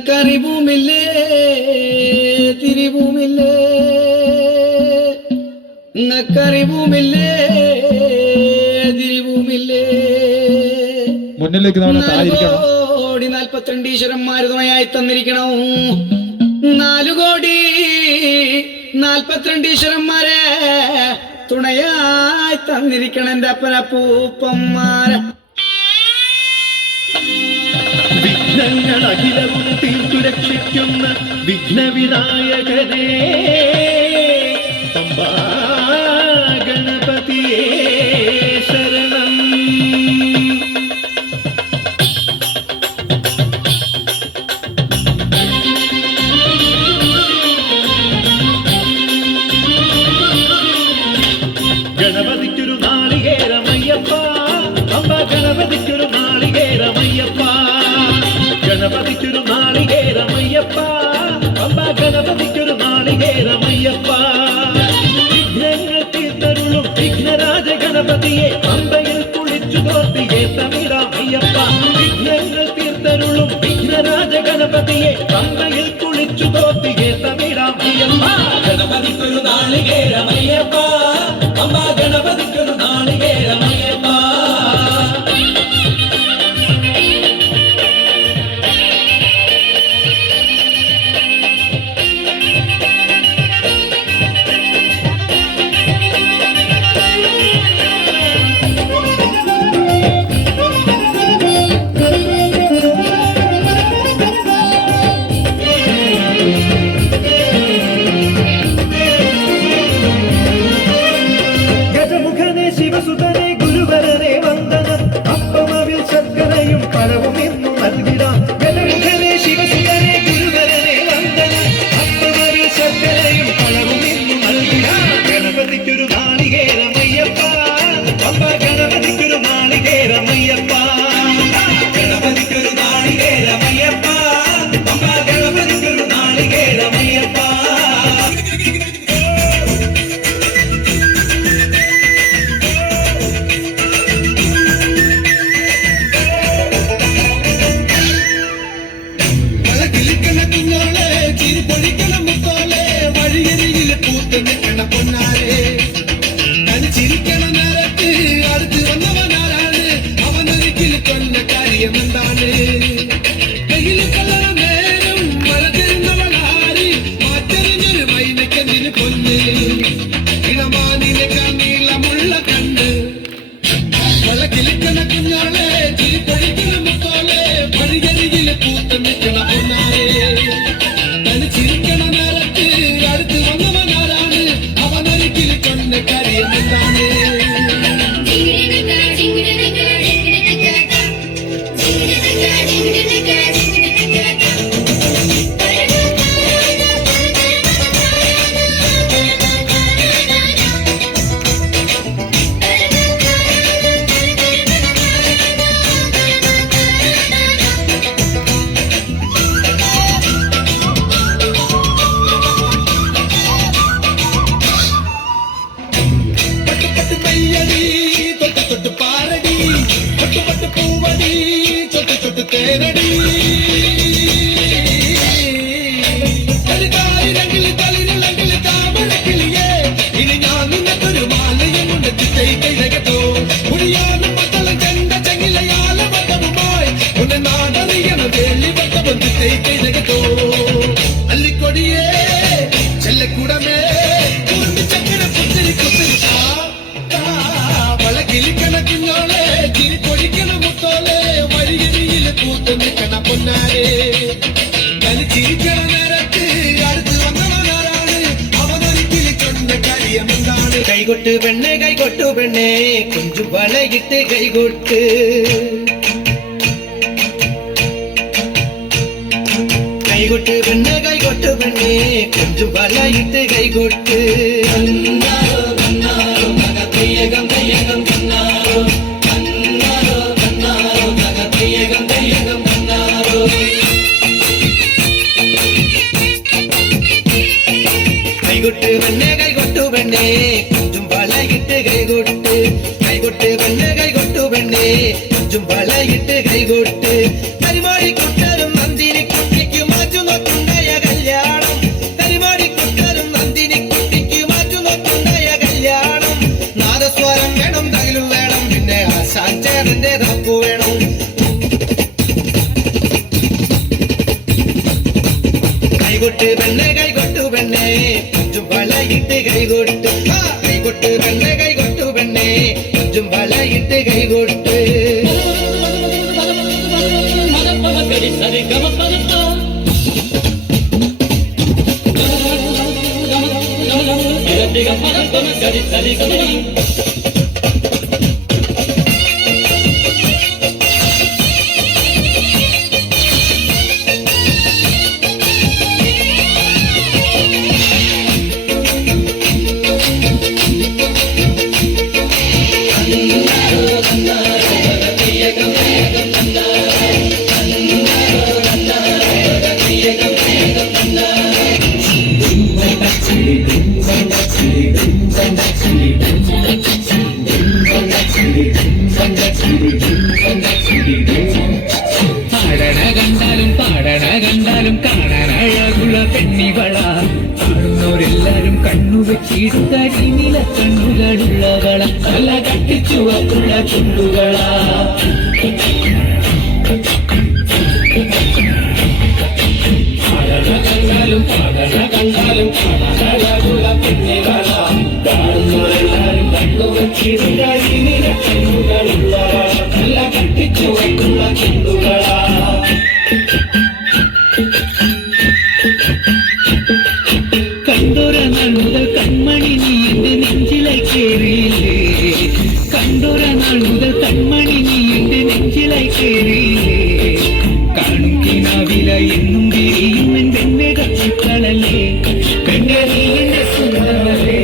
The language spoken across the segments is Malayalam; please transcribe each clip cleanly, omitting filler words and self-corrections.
നക്കറിവുമില്ലേ തിരിവുമില്ലേ നക്കറിവുമില്ലേ തിരിവുമില്ലേ മുന്നിലേക്ക് 42 ഈശ്വരന്മാര് തുണയായി തന്നിരിക്കണോ 4,42 ഈശ്വരന്മാരെ തുണയായി തന്നിരിക്കണം എന്റെ അപ്പനപ്പൂപ്പന്മാരെ. വിഘ്നങ്ങൾ അഖിലവും തീർത്തു രക്ഷിക്കുന്ന വിഘ്നവിനായകനേ പമ്പാ ഗണപതിയേ ശരണം. ഗണപതിക്കൊരു നാളികേരമയ്യപ്പ പമ്പ ഗണപതിക്കൊരു നാളികേരമയ്യപ്പ ഗണപതിക്കൊരു നാളികേരമയ്യപ്പ പമ്പ ഗണപതിക്കൊരു നാളികേരമയ്യപ്പ. വിഘ്നങ്ങൾ തീർത്തരുളും വിഘ്നരാജ ഗണപതിയെ പമ്പയിൽ കുളിച്ചു തോർത്തിയെ തമിഴാമയ്യപ്പ. വിഘ്നങ്ങൾ തീർത്തരുളും വിഘ്നരാജ ഗണപതിയെ പമ്പയിൽ കുളിച്ചു തോർത്തിയെ തമിഴാമയ്യപ്പ. ഗണപതിക്കൊരു നാളികേരമയ്യപ്പ പമ്പ ഗണപതിക്കൊരു നാളികേരമയ്യപ്പ. ശിവസുതനെ ഗുരുവരനെ വന്ദനം അപ്പമവിൽ ശർക്കരയും പഴവും എന്നും നൽകിടാം. ഗണമുഖനെ ശിവസുതനെ ഗുരുവരനെ വന്ദനം അപ്പമവിൽ ശർക്കരയും പഴവും എന്നും നൽകിടാം. ഗണപതിക്കൊരു നാളികേരമയ്യപ്പ പമ്പ ഗണപതിക്കൊരു നാളികേരമയ്യപ്പ. ഗണപതിക്കൊരു നാളികേരമയ്യപ്പ പമ്പ ഗണപതിക്കൊരു നാളികേരമയ്യപ്പ. അല്ലിക്കൊടിയേ ചെല്ലക്കൂടമേ ചക്കര പുത്തിരി കുത്തിരി വളകിലിക്കണ കുഞ്ഞോളെ ചിരി പൊടിക്കണ മുത്തോളെ വഴിയരിയില് പൂത്ത് നിൽക്കണ പൊന്നാരെ. ചിരിക്കണ നേരത്ത് അടുത്ത് വന്നവനാരാണ് അവനൊരിക്കലും കൊണ്ട കാര്യമെന്താണ്. കൈകൊട്ട് പെണ്ണെ കൈകൊട്ടു പെണ്ണെ കുഞ്ചു വളയിട്ട് കൈകൊട്ട്. കൈകൊട്ട് പെണ്ണെ കൈകൊട്ടു പെണ്ണെ കുഞ്ചു വളയിട്ട് കൈകൊട്ട്. കൈകൊട്ട് പെണ്ണെ കൈകൊട്ടു പെണ്ണെ കുഞ്ചും വളയിട്ട് കൈകൊട്ട്. കൈകൊട്ട് പെണ്ണെ കൈകൊട്ടു പെണ്ണെ കുഞ്ചും വളയിട്ട് കൈകൊട്ട്. പരിപാടി കുട്ടരും നന്ദിനി കുട്ടിക്കും കൈകൊട്ട് പെണ്ണെ കൈകൊട്ടു പെണ്ണെ കൊഞ്ചും വളയിട്ട് കൈകൊട്ട് കൈകൊട്ട് പെണ്ണെ കൈകൊട്ടു പെണ്ണെ കൊഞ്ചും വളയിട്ട് കൈകൊട്ട് കണ്ടാലും കാണാൻ അഴകുള്ള പെണ്ണിവള കാണുന്നവരെല്ലാരും കണ്ണുവെച്ചിടുത്തരിനില കണ്ണുകളുള്ളവള നല്ല കട്ടിച്ചുവക്കുള്ള ചുണ്ടുകളാ കണ്ടാലും കാണാൻ അഴകുള്ള പെണ്ണിവള കാണുന്നവരെല്ലാരും കണ്ണുവെച്ചിടുത്തരിനില കണ്ണുകളുള്ളവള നല്ല കട്ടിച്ചുവക്കുള്ള ചുണ്ടുകളാ കണ്ടൊരു നാൾ മുതൽ കൺമണി നീ എന്റെ നെഞ്ചിലായി കേറിയില്ലേ കണ്ടൊരു നാൾ മുതൽ കൺമണി നീ എന്റെ നെഞ്ചിലായി കേറിയില്ലേ കാണും കിനാവില എന്നും തിരിയും എന്റെ കച്ചിക്കളല്ലേ കണ്ടേ നീ എന്റെ സുന്ദരമല്ലേ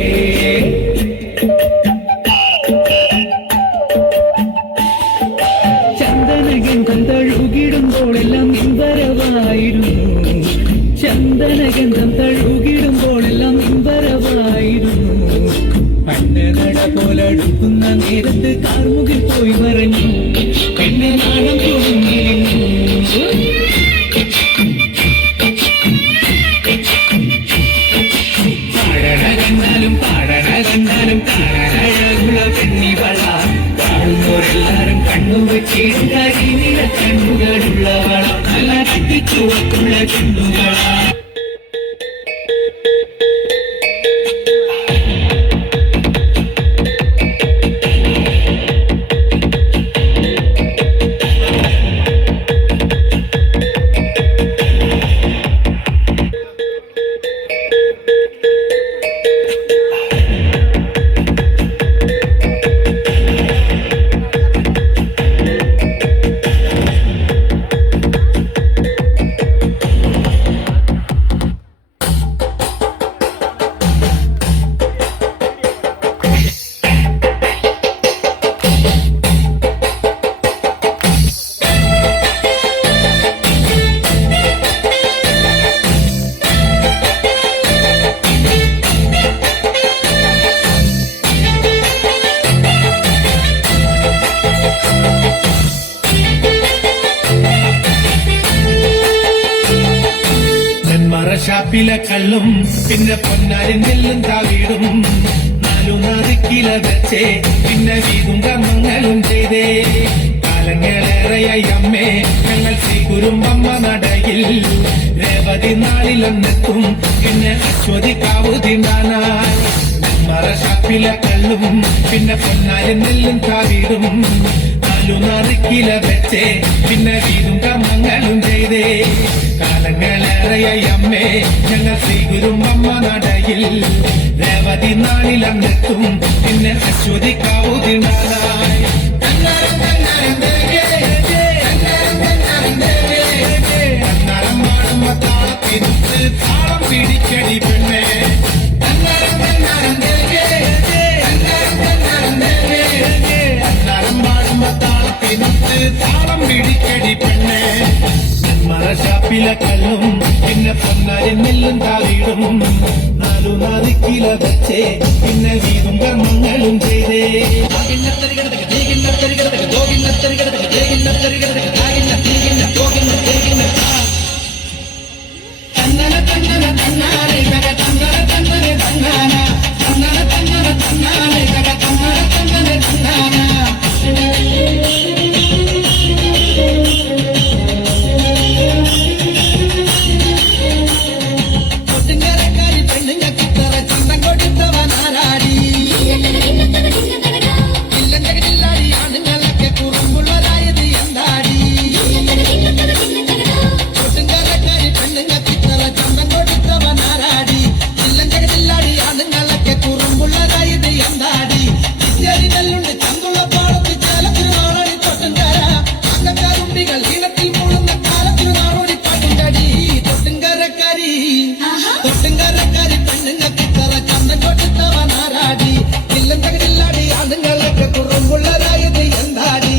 ചന്ദനഗന്ധം തഴുകിടുമ്പോഴെല്ലാം നിൻവരവായിരുന്നു ചന്ദനഗന്ധം തഴുകിടുമ്പോഴെല്ലാം നിൻവരവായിരുന്നു പണ്ടനട പോലടുക്കുന്ന നേരത്ത് കാർമുകിൽ പോയി മറഞ്ഞു എന്നെ നാണം തോന്നിയിരുന്നു പാടണ കണ്ടാലും കാണാൻ അഴകുള്ള പെണ്ണിവള കാണുന്നവരെല്ലാരും കണ്ണുവെച്ചിടുന്ന കണ്ണുകളുള്ളവള നല്ല കട്ടിച്ചുവക്കുള്ള ചുണ്ടുകളാ ഷാപ്പിലെ കള്ളും പിന്നെ പൊന്നാരും നെല്ലും താവീടും 4 കിലോ വെച്ചേ പിന്നെ വീതും കർമ്മങ്ങളും ചെയ്തേ കാലങ്ങളേറെയായി അമ്മേ ഞങ്ങൾ ശ്രീകുരുമ്പമ്മ നടയിൽ രേവതി നാളിലൊന്നെത്തും പിന്നെ അശ്വതിക്കാവു തിന്നാനായി ഷാപ്പിലെ കള്ളും പിന്നെ പൊന്നാരും നെല്ലും താവീടും 4 കിലോ വെച്ചേ പിന്നെ വീതും കർമ്മങ്ങളും ചെയ്തേ കാലങ്ങളേറെയായി അമ്മേ ഞങ്ങൾ ശ്രീകുരുമ്പമ്മ നടയിൽ രേവതി നാളിലന്നെത്തും പിന്നെ അശ്വതിക്കാവു തിന്നാനായി അന്നരം മാടുമ്പ താളത്തിനുത്ത് താളം പിടിക്കടി പെണ്ണേ അന്നരം മാടുമ്പ താളത്തിനുത്ത് താളം പിടിക്കടി പെണ്ണേ ഷാപ്പിലെ കള്ളും പിന്നെ പൊന്നാരും നെല്ലും താവീടും 4 കിലോ വെച്ചേ പിന്നെ വീതും കർമ്മങ്ങളും ചെയ്തേ തൊട്ടുംകരക്കാരി പെണ്ണുങ്ങൾക്കിത്തറ ചന്തം കൊടുത്തവൻ ആരാടി ഇല്ലം തകടില്ലാടി ആണുങ്ങളൊക്കെ കുറുമ്പുള്ളരായത് എന്താടി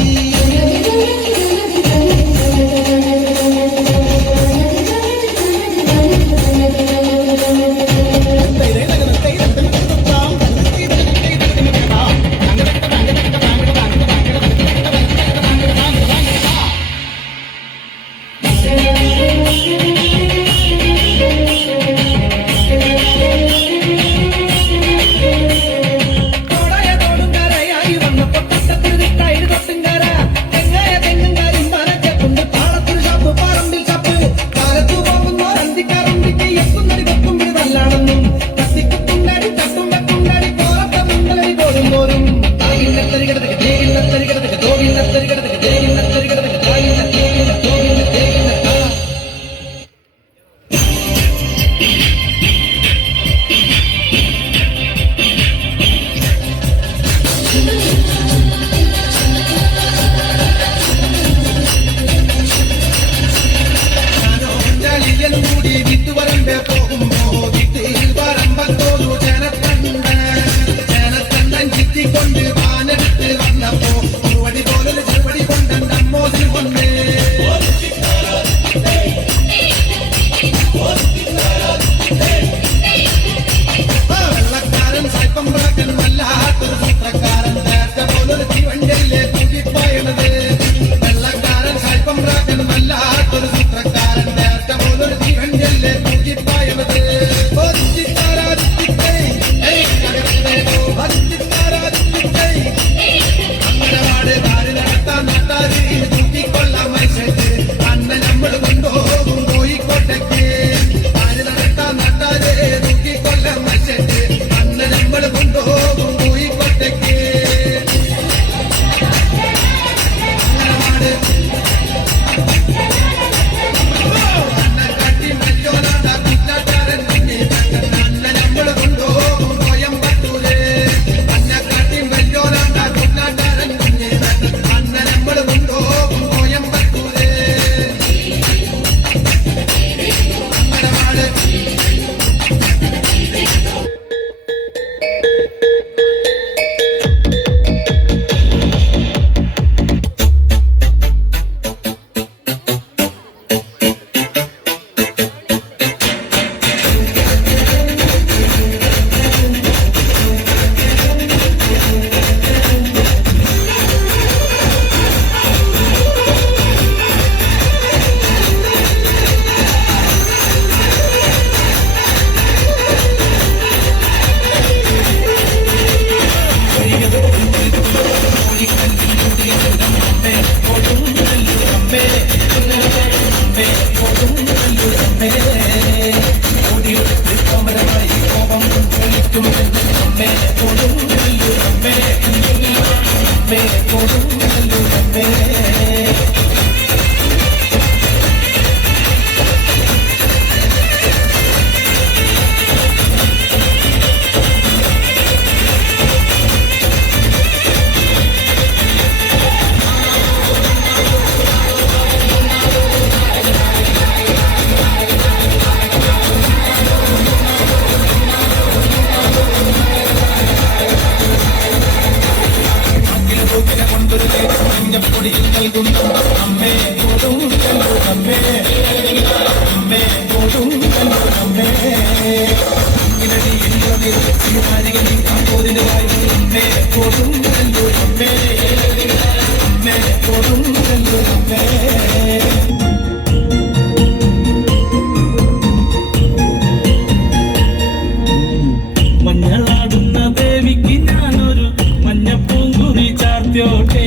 മഞ്ഞളാടുന്ന ദേവിക്ക് ഞാനൊരു മഞ്ഞപ്പൂങ്കുറി ചാർത്തിയോട്ടെ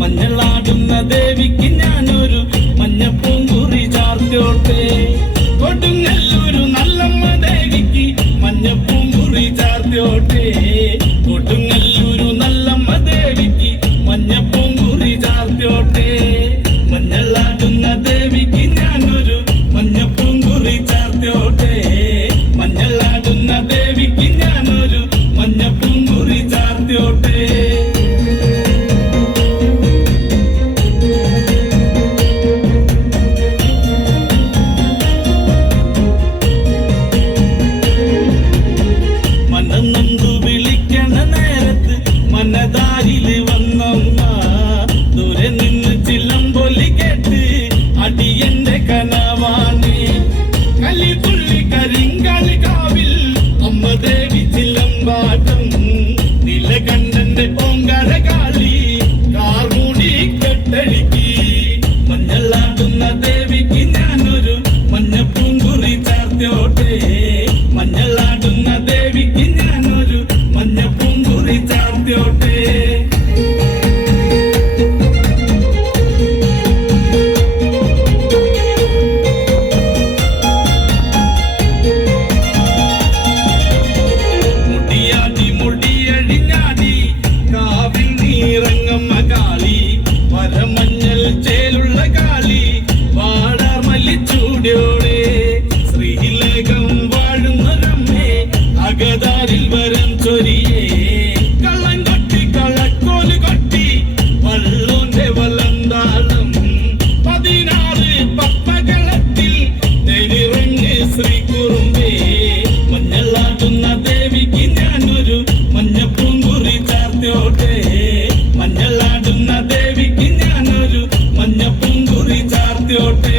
മഞ്ഞളാടുന്ന ദേവിക്ക് ഞാനൊരു മഞ്ഞപ്പൂങ്കുറി ചാർത്തിയോട്ടെ കൊടുങ്ങല്ലൂരു നല്ലമ്മ ദേവിക്ക് മഞ്ഞപ്പൂങ്കുറി ചാർത്തിയോട്ടെ ചാർത്തിയോട്ടെ മഞ്ഞളാടുന്ന ദേവിക്ക് ഞാനൊരു മഞ്ഞപ്പൂങ്കുറി ചാർത്തിയോട്ടെ അകതാരിൽ വരം ചൊരിയേ കള്ളം കൊട്ടി കളക്കോല് കൊട്ടി വള്ളോന്റെ വലന്താളം 16 പപ്പകളത്തിൽ തെളിറങ്ങ് ശ്രീകുറുമ്പേ മഞ്ഞളാടുന്ന ദേവിക്ക് ഞാനൊരു മഞ്ഞപ്പൂങ്കുറി ചാർത്തിയോട്ടെ മഞ്ഞളാടുന്ന ദേവിക്ക് ഞാനൊരു മഞ്ഞപ്പൂങ്കുറി ചാർത്തിയോട്ടെ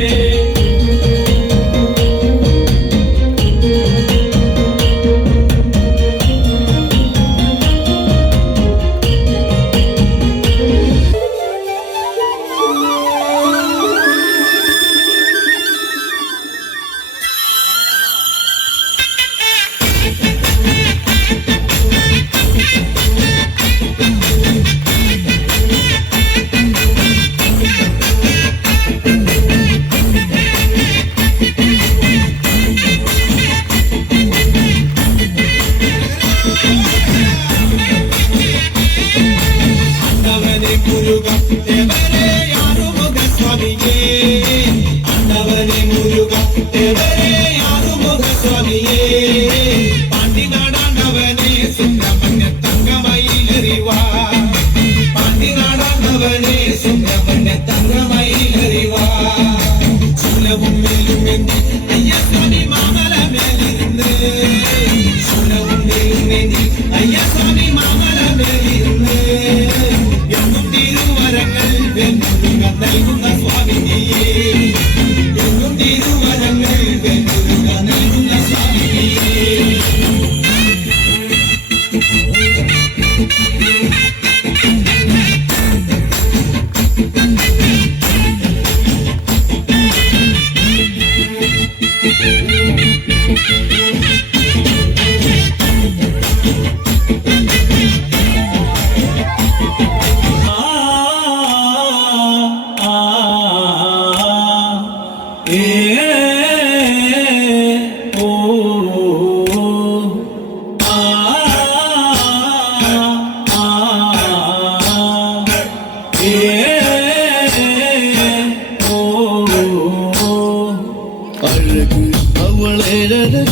അഴക് അവളേഴഴക്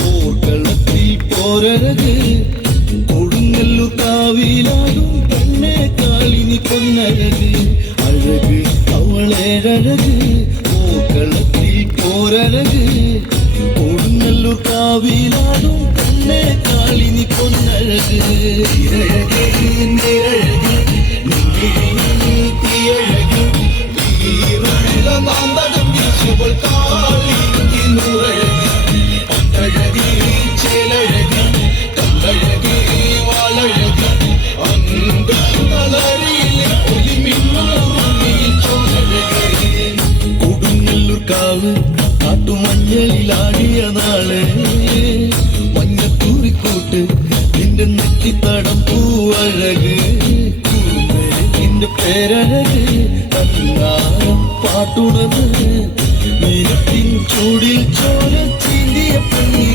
പോർക്കളത്തിൽ പോരഴക് കൊടുങ്ങല്ലു കാവിലാടും പെണ്ണെ കാളിനി കൊന്നഴക് അഴക് അവളേഴഴക് പോർക്കളത്തിൽ പോരഴക് കൊടുങ്ങല്ലു കാവിലാടും പെണ്ണെ കാളിനി കൊന്നഴക് ഇരഴക് നിരഴക് തീയഴക് നാന്തടം വീശുമ്പോൾ കൊടുങ്ങല്ലൂർക്കാവ് കാട്ടുമഞ്ഞളിലാടിയ നാള് മഞ്ഞത്തൂറിക്കൂട്ട് നിന്റെ നെറ്റിത്തടം പൂവഴക് നിന്റെ പേരഴക് കണ്ണാരം പാട്ടുണത് നീരത്തിൻ ചൂടിൽ ചോര ചീന്തിയ പെണ്ണിന്